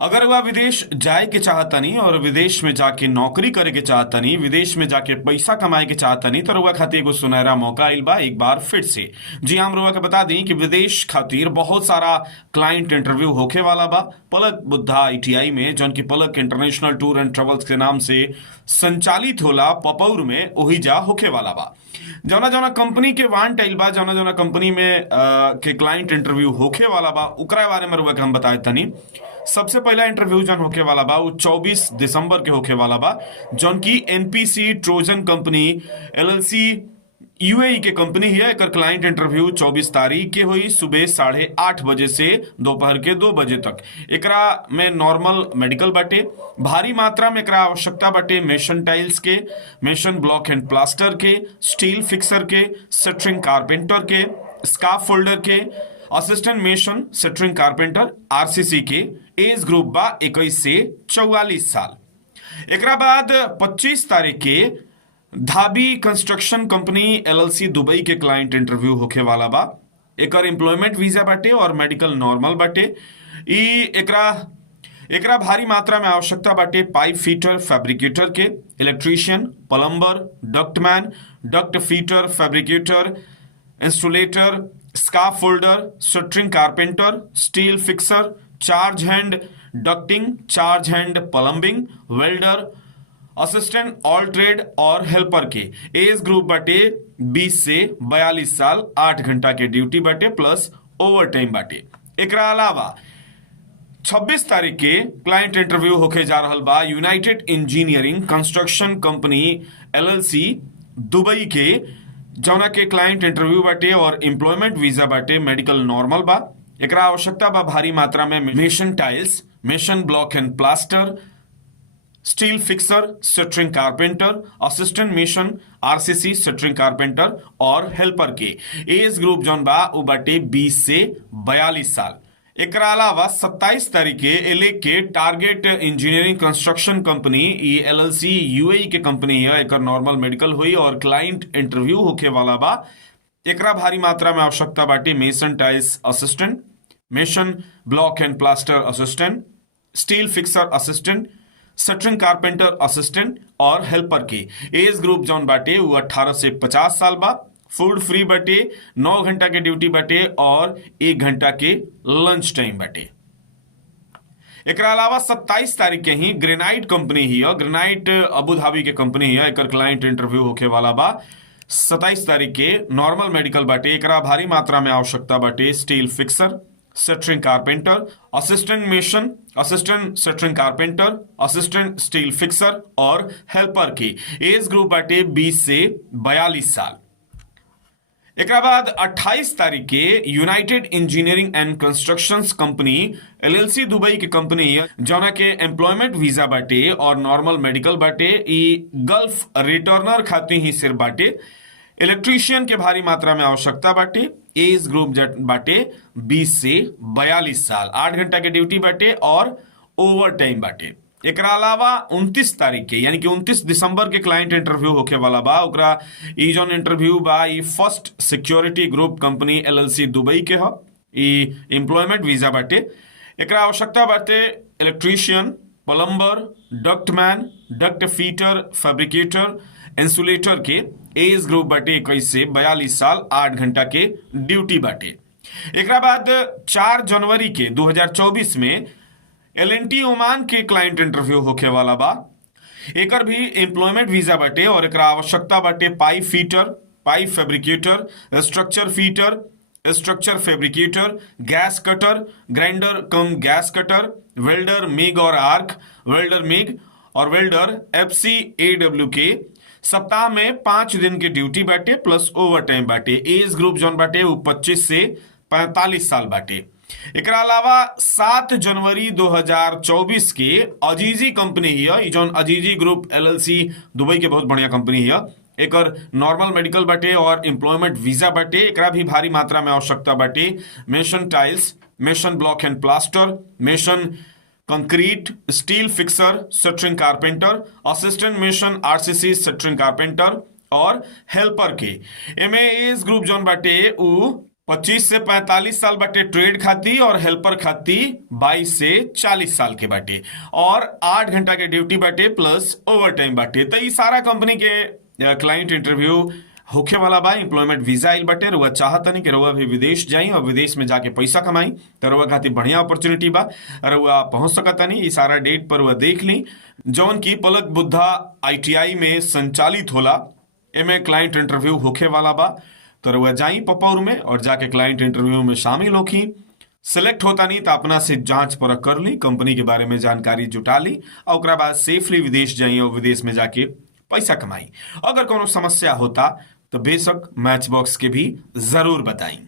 अगर वह विदेश जाए के चाहतनी और विदेश में जाके नौकरी करे के चाहतनी, विदेश में जाके पैसा कमाए के चाहतनी, तो रुआ खातिर एगो सुनहरा मौका आइल बा एक बार फिर से। जी हम रुआ के बता दी कि विदेश खातिर बहुत सारा क्लाइंट इंटरव्यू होखे वाला बा पलक बुद्धा आईटीआई में, जौन की पलक इंटरनेशनल टूर एंड ट्रेवल्स के नाम से संचालित होला पपौर में, ओही जा होखे वाला बा। जौना जौना कंपनी के वांट आइल बा, जौना जौना कंपनी में के क्लाइंट इंटरव्यू होखे वाला बा, ओकरा बारे में रुआ के हम बताए तनी। सबसे पहला इंटरव्यू जौन होके वाला बा वो 24 दिसंबर के होके वाला बा, जौन की NPC Trojan company LLC UAE के कंपनी है। एकर क्लाइंट इंटरव्यू 24 तारीख के हुई सुबह 8:30 बजे से दोपहर के 2 बजे तक। एकरा में नॉर्मल मेडिकल बाटे, भारी मात्रा में एकरा आवश्यकता बाटे मेशन टाइल्स के, मेशन ब्लॉक एंड प्लास्टर के, स्टील फिक्सर के, सेटरिंग कारपेंटर के, स्काफ फोल्डर के, assistant mason centering carpenter RCC के। एज ग्रुप बा 21 से 44 साल। एकरा बाद 25 तारीख के धाबी कंस्ट्रक्शन कंपनी एलएलसी दुबई के क्लाइंट इंटरव्यू होखे वाला बा। एकर एम्प्लॉयमेंट वीजा बाटे और मेडिकल नॉर्मल बाटे। एकरा भारी मात्रा में आवश्यकता बाटे पाइप फीटर फैब्रिकेटर के, electrician, plumber, ductman, duct fitter fabricator, installator, scaffolder, shuttering carpenter, steel fixer, charge hand ducting, charge hand plumbing, welder, assistant all trade और हेल्पर के। एज ग्रुप बाटे 20 से 42 साल। 8 घंटा के ड्यूटी बाटे प्लस ओवर टाइम बाटे। एकरा अलावा 26 तारीख के क्लाइंट इंटरव्यू होके जा रहल बा United Engineering Construction Company LLC Dubai के, जौना के क्लाइंट इंटरव्यू बाटे और एम्प्लॉयमेंट वीजा बाटे, मेडिकल नॉर्मल बा। एकरा आवश्यकता बा भारी मात्रा में mason tiles, mason block and plaster, steel fixer, centering carpenter, assistant mason RCC centering carpenter और हेल्पर के। एज ग्रुप जौन बा उ बाटे 20 से 42 साल। एकरा अलावा 27 तारीख के एलए के target engineering Construction Company LLC UAE के कंपनी है। एकर नॉर्मल मेडिकल हुई और क्लाइंट इंटरव्यू होके वाला बा। एकरा भारी मात्रा में आवश्यकता बाटे mason tiles assistant, mason block and plaster assistant, steel fixer assistant, centering carpenter assistant और हेल्पर के। एज ग्रुप जौन बाटे वो 18 से 50 साल बा। फूड फ्री बाटे, 9 घंटा के ड्यूटी बाटे और 1 घंटा के लंच टाइम बाटे। एकरा अलावा 27 तारीख के ही ग्रेनाइट कंपनी ही है, ग्रेनाइट अबू धाबी के कंपनी है। एकर क्लाइंट इंटरव्यू होके वाला बा 27 तारीख के। नॉर्मल मेडिकल बाटे। एकरा भारी मात्रा में आवश्यकता बाटे steel fixer, centering carpenter, assistant mason, assistant centering carpenter, assistant steel fixer और हेल्पर के। एज ग्रुप बाटे 20 से 42 साल। एकरा बाद 28 तारीख के United engineering and constructions company LLC Dubai के कंपनी है, जौना के एम्प्लॉयमेंट वीजा बाटे और नॉर्मल मेडिकल बाटे। ई गल्फ रिटर्नर खातिर ही सिर्फ बाटे। इलेक्ट्रीशियन के भारी मात्रा में आवश्यकता बाटे। एज ग्रुप बाटे 20 से 42 साल। 8 घंटा के ड्यूटी बाटे और ओवर टाइम बाटे। एकरा अलावा 29 तारीख के यानी कि 29 दिसंबर के क्लाइंट इंटरव्यू होके वाला बा। ओकरा ई जौन इंटरव्यू बा ई first security group company LLC Dubai के ह। ई एम्प्लॉयमेंट वीजा बाटे। एकरा आवश्यकता बाटे electrician, plumber, ductman, duct fitter fabricator, insulator के। एज ग्रुप बाटे 21 से 42 साल। 8 घंटा के ड्यूटी बाटे। एकरा बाद 4 जनवरी के 2024 में एलएनटी ओमान के क्लाइंट इंटरव्यू होके वाला बा। एकर भी एम्प्लॉयमेंट वीजा बाटे और एकरा आवश्यकता बाटे pipe fitter, pipe fabricator, structure fitter, structure fabricator, gas cutter, grinder cum gas cutter, welder MIG और आर्क, वेल्डर मिग और वेल्डर एफसीएडब्ल्यू के। सप्ताह में 5 दिन के ड्यूटी बाटे प्लस ओवर टाइम बाटे। एज ग्रुप जौन बाटे वो 25 से 45 साल बाटे। एकरा अलावा 7 जनवरी 2024 के अजीजी कंपनी है, जौन अजीजी ग्रुप एलएलसी दुबई के बहुत बढ़िया कंपनी है। एकर नॉर्मल मेडिकल बाटे और एम्प्लॉयमेंट वीजा बाटे। एकरा भी भारी मात्रा में आवश्यकता बाटे mason tiles, mason block and plaster, mason concrete, steel fixer, centering carpenter, assistant mason RCC centering carpenter और हेल्पर के। एमे एज ग्रुप जौन बाटे उ 25 से 45 साल बाटे ट्रेड खाती और हेल्पर खाती 22 से 40 साल के बाटे और 8 घंटा के ड्यूटी बाटे प्लस ओवर टाइम बाटे। तो ई सारा कंपनी के क्लाइंट इंटरव्यू होखे वाला बा। एम्प्लॉयमेंट वीजा आइल बाटे। रुआ चाहतनी कि रुआ भी विदेश जाई और विदेश में जाके पैसा कमाई, तो रुआ खातिर बढ़िया अपॉर्चुनिटी बा। रुआ पहुंच सकतनी। ई सारा डेट पर रुआ देख ली जौन की पलक बुद्धा ITI में संचालित होला। एमे क्लाइंट इंटरव्यू होखे वाला बा। तो रुआ जाई पपौर में और जाके क्लाइंट इंटरव्यू में शामिल होखी। सिलेक्ट होता नहीं तो अपना से जांच परख कर ली, कंपनी के बारे में जानकारी जुटा ली और ओकरा बाद सेफली विदेश जाई और विदेश में जाके पैसा कमाई। अगर कोनो समस्या होता तो बेशक मैच बॉक्स के भी जरूर बताई।